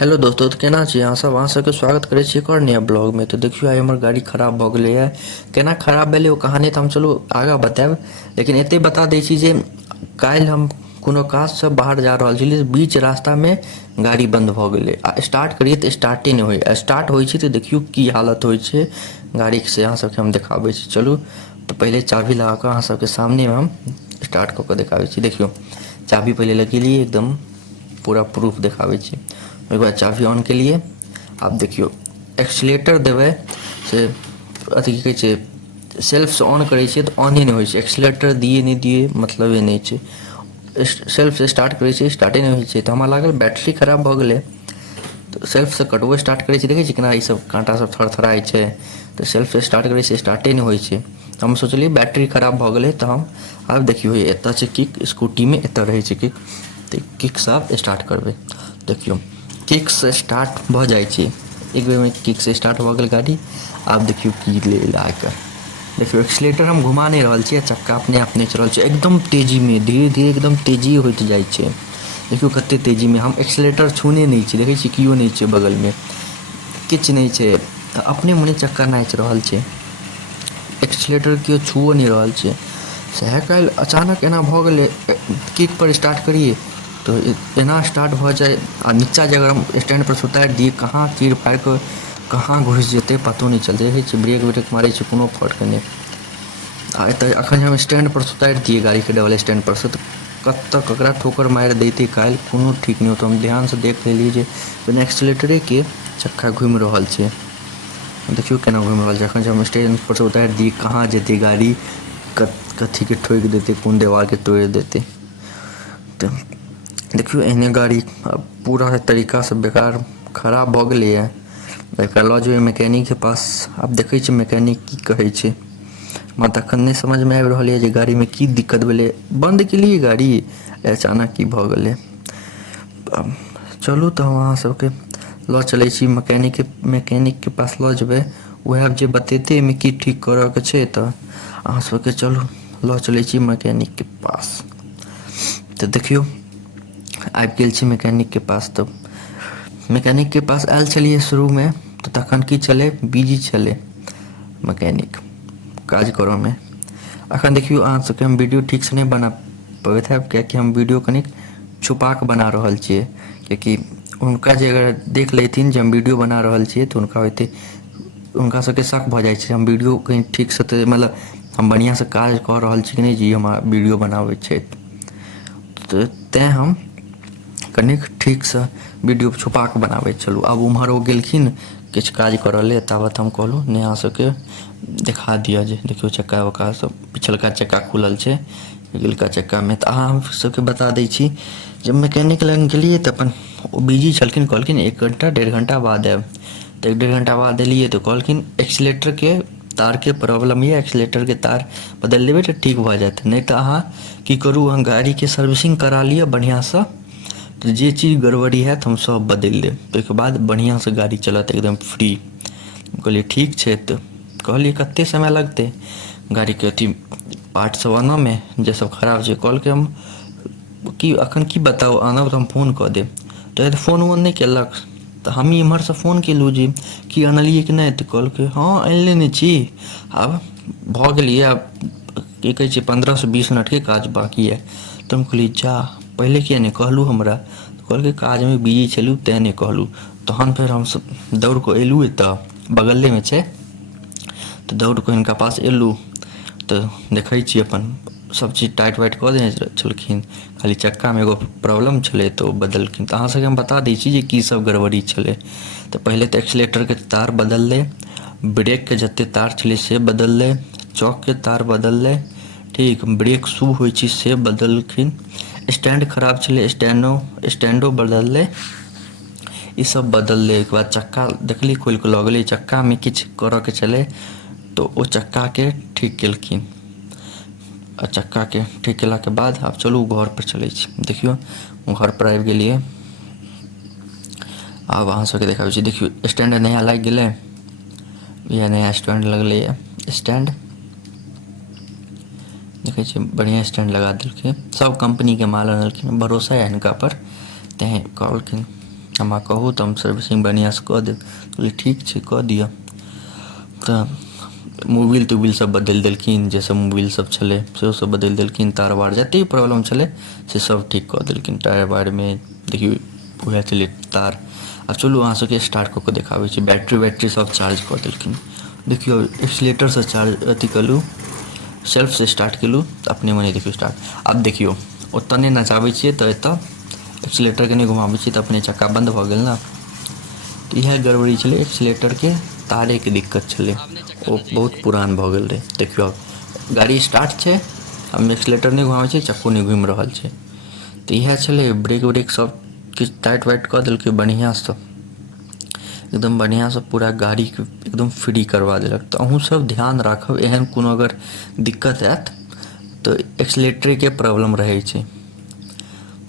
Hello दोस्तों, तो केना छी अहाँ सब? अहाँ सबके स्वागत करै छी एक और नया ब्लॉग में। तो देखियो आइ हमर गाड़ी खराब भऽ गेलै है। केना खराब भेलै ओ कहानी तऽ हम चलू आगाँ बतायब, लेकिन एते बता दै छी जे काल्हि हम कोनो काजसँ बाहर जा रहल छलियै, बीच रास्तामे गाड़ी बंद भऽ गेलै आ स्टार्ट करियै तऽ स्टार्टे नहि होइए। स्टार्ट होइ छै तऽ देखियौ की हालत होइ छै गाड़ीके, से अहाँ सबके हम देखाबै छी। चलू तऽ पहिले चाबी लगा कऽ अहाँ सबके सामनेमे हम स्टार्ट कऽ कऽ देखाबै छी। देखियौ चाबी पहिले लगेलियै, एकदम पूरा प्रूफ देखाबै छी। ओहिके बाद चाबी ऑन केलिए। आब देखियो एक्सीलेटर देबै से अथी की कहै छै, सेल्फसँ ऑन करै छियै तऽ ऑने नहि होइ छै। एक्सीलेटर दिए नहि दिए मतलबे नहि छै, सेल्फसँ स्टार्ट करै छियै स्टार्टे नहि होइ छै। तऽ हमरा लागल बैटरी खराब भऽ गेलै, तऽ सेल्फसँ कटबो स्टार्ट करै छी, देखै छी केना ईसब काँटा सब थरथराइ छै। तऽ सेल्फसँ स्टार्ट करै छियै स्टार्टे नहि होइ छै। तऽ हम सोचलिए बैटरी खराब भऽ गेलै। तऽ हम आब देखियौ एतऽ छै किक, स्कूटीमे एतऽ रहै छै किक, तऽ किकसँ आब स्टार्ट करबै। देखियौ किकसँ स्टार्ट भऽ जाइ छै, एक बेरमे किकसँ स्टार्ट भऽ गेल गाड़ी। आब देखियौ की लए कऽ, देखियौ एक्सीलेटर हम घुमा नहि रहल छियै, चक्का अपने आप नहि चलल छै, एकदम तेजीमे धीरे धीरे एकदम तेजी होइत जाइ छै। देखियौ कतेक तेजीमे हम एक्सीलेटर छूने नहि छी, देखै छी किओ नहि छै बगलमे, किछु नहि छै, अपने मोने चक्का नाचि रहल छै, एक्सीलेटर केओ छुओ नहि रहल छै। सएह काल्हि अचानक एना भऽ गेलै, किकपर स्टार्ट करिए तऽ एना स्टार्ट भऽ जाए, आ नीचाँ जे अगर हम स्टैण्डपर सँ उतारि दिए कहाँ चीर फाड़ि कऽ कहाँ घुसि जेतै पतो नहि चलतै। देखै छियै ब्रेक व्रेक मारै छै कोनो फर्क नहि। आ एतऽ एखन हम स्टैण्डपर सँ उतारि दिए गाड़ीके, डबल स्टैण्डपर सँ, तऽ कतऽ ककरा ठोकर मारि दैतै काल्हि कोनो ठीक नहि होतै। हम ध्यानसँ देख लेलिए जे बिना एक्सीलेटरेके चक्का घुमि रहल छै। देखियौ केना घुमि रहल छै। एखन जे हम स्टैण्डपर सँ उतारि दिए कहाँ जेतै गाड़ी, कथीके ठोकि देतै, कोन देवालके तोड़ि देतै। तऽ देखियौ एहने गाड़ी पूरा तरीकासँ बेकार खराब भऽ गेलैए। एकरा लऽ जेबै मैकेनिकके पास, आब देखै छियै मैकेनिक की कहै छै। हमरा तऽ एखन नहि समझमे आबि रहल यए जे गाड़ीमे की दिक्कत भेलै। बन्द केलिए गाड़ी, अचानक की भऽ गेलै। चलू तऽ हम अहाँ सबके लऽ चलै छी मैकेनिकके पास लऽ जेबै, वएह जे बतेतै एहिमे की ठीक करऽके छै। तऽ अहाँ सबके चलू लऽ चलै छी मैकेनिकके पास। तऽ देखियौ आबि गेल छी मैकेनिकके पास। तऽ मैकेनिकके पास आयल छलियै शुरूमे, तऽ तखन की छलै, बिजी छलै मैकेनिक काज करऽमे। एखन देखियौ अहाँ सबके हम वीडियो ठीकसँ नहि बना पबैत हैब, किएकि हम वीडियो कनिक छुपा कऽ बना रहल छियै। किएकि हुनका जे अगर देख लेथिन जे हम वीडियो बना रहल छियै तऽ हुनका होइतै, हुनका सबके शक भऽ जाइ छै हम वीडियो कहीं ठीकसँ तऽ मतलब हम बढ़िआँसँ काज कऽ रहल छी कि नहि, जे हमरा वीडियो बनाबै छथि। तऽ तेँ हम कनिक ठीकसँ वीडियो छुपा कऽ बनाबैत छलहुँ। आब ओम्हर ओ गेलखिन किछु काज करऽ लेल, ताबत हम कहलहुँ नहि अहाँ सबके देखा दिअ जे देखियौ चक्का उक्का सब, पिछलका चक्का खुलल छै अगिलका चक्कामे। तऽ अहाँ सबके बता दै छी जे मैकेनिक लग गेलिए तऽ अपन ओ बिजी छलखिन, कहलखिन 1 घण्टा 1.5 घण्टा बाद आएब। तऽ 1 1.5 घण्टा बाद एलिए तऽ कहलखिन एक्सीलेटरके तारके प्रॉब्लम यऽ, एक्सीलेटरके तार बदलि देबै तऽ ठीक भऽ जाएत, नहि तऽ अहाँ की करू, अहाँ गाड़ीके सर्विसिंग करा लिअ बढ़िआँसँ, तऽ जे चीज गड़बड़ी हैत हम सब बदलि देब, ताहिके बाद बढ़िआँसँ गाड़ी चलत एकदम फ्री। कहलिए ठीक छै। तऽ कहलिए कतेक समय लगतै गाड़ीके अथी पार्ट सब आनऽमे जे सब खराब छै। कहलकै हम कि एखन की बताउ, आनब तऽ हम फोन कऽ देब। तऽ फोन वोन नहि केलक। तऽ हमहीँ एम्हरसँ फ़ोन केलहुँ जे कि आनलिए कि नहि, तऽ कहलकै हँ आनि लेने छी, आब भऽ गेल यऽ, आब की कहै छै 15 सँ 20 मिनटके काज बाँकी यऽ। तऽ हम कहलिए जा, पहिले किएक नहि कहलहुँ हमरा। तऽ कहलकै काजमे बिजी छलहुँ तेँ नहि कहलहुँ। तहन फेर हमसब दौड़ कऽ अएलहुँ, एतऽ बगलेमे छै तऽ दौड़ कऽ हिनका पास अएलहुँ। तऽ देखै छी अपन सबचीज टाइट वाइट कऽ देने छलखिन, खाली चक्कामे एगो प्रॉब्लम छलै तऽ ओ बदलखिन। तऽ अहाँ सबके हम बता दै छी जे की सब गड़बड़ी छलै। तऽ पहिले तऽ एक्सीलेटरके तार बदललै, ब्रेकके जतेक तार छलै से बदललै, चौकके तार बदललै, ठीक, ब्रेक शू होइ छै से बदलखिन, स्टैण्ड खराब छलै स्टैण्डो बदललै, ईसब बदललै। ओहिके बाद चक्का देखलिए खोलि कऽ लऽ गेलै, चक्कामे किछु करऽके छलै तऽ ओ चक्काके ठीक केलखिन। आ चक्काके ठीक केलाके बाद आब चलू घरपर चलै छी। देखियौ घरपर आबि गेलिए, आब अहाँ सबके देखाबै छी। देखियौ स्टैण्ड नया लागि गेलै, इएह नया स्टैण्ड लगलैए। स्टैण्ड देखै छियै बढ़िआँ स्टैण्ड लगा देलखिन, सब कम्पनीके माल आनलखिन, भरोसा यऽ हिनकापर तेँ कहलखिन। हमरा कहू तऽ हम सर्विसिंग बढ़िआँसँ कऽ देब। कहलिए ठीक छै कऽ दिअ। तऽ मोबिल तोबिल सब बदलि देलखिन, जे सब मोबिल सब छलै सेहो सब बदलि देलखिन, तार वार जतेक भी प्रॉब्लम छलै से सब ठीक कऽ देलखिन। टायर वायरमे देखियौ उएह छलै तार। आब चलू अहाँ सबके स्टार्ट कऽ कऽ देखाबै छी। बैटरी सब चार्ज कऽ देलखिन। देखियौ एक्सीलेटरसँ चार्ज अथी केलहुँ, सेल्फसँ स्टार्ट केलहुँ तऽ अपने मने देखियौ स्टार्ट। आब देखियौ ओतऽ नहि नचाबै छियै तऽ एतऽ एक्सीलेटरके नहि घुमाबै छियै तऽ अपने चक्का बन्द भऽ गेल ने। तऽ इएह गड़बड़ी छलै, एक्सीलेटरके तारेके दिक्कत छलै, ओ बहुत पुरान भऽ गेल रहै। देखियौ गाड़ी स्टार्ट छै, हम एक्सीलेटर नहि घुमाबै छियै, चक्को नहि घुमि रहल छै। तऽ इएह छलै। ब्रेक सब किछु टाइट वाइट कऽ देलकै बढ़िआँसँ, एकदम बढ़िआँसँ पूरा गाड़ीके एकदम फ्री करबा देलक। तऽ अहूँसब ध्यान राखब, एहन कोनो अगर दिक्कत आएत तऽ एक्सीलेटरेके प्रॉब्लम रहै छै।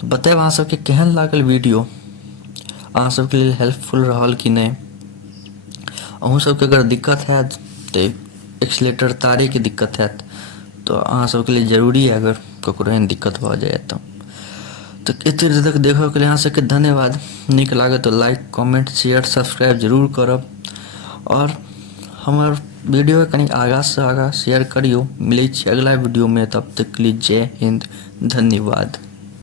तऽ बतायब अहाँ सबके केहन लागल वीडियो, अहाँ सबके लेल हेल्पफुल रहल कि नहि। अहूँ सबके अगर दिक्कत हैत तऽ एक्सीलेटर तारेके दिक्कत हैत तऽ अहाँ सबके लिए जरूरी है अगर ककरो एहन दिक्कत भऽ जाए तऽ एतेक देर तक देखऽके लिए अहाँ सबके धन्यवाद। नीक लागत तऽ लाइक कमेंट शेयर सब्सक्राइब जरूर करब, आओर हमर वीडियो कनि आगाँसँ आगाँ शेयर करियौ। मिलै छी अगिला वीडियोमे, तब तक के लिए जय हिंद, धन्यवाद।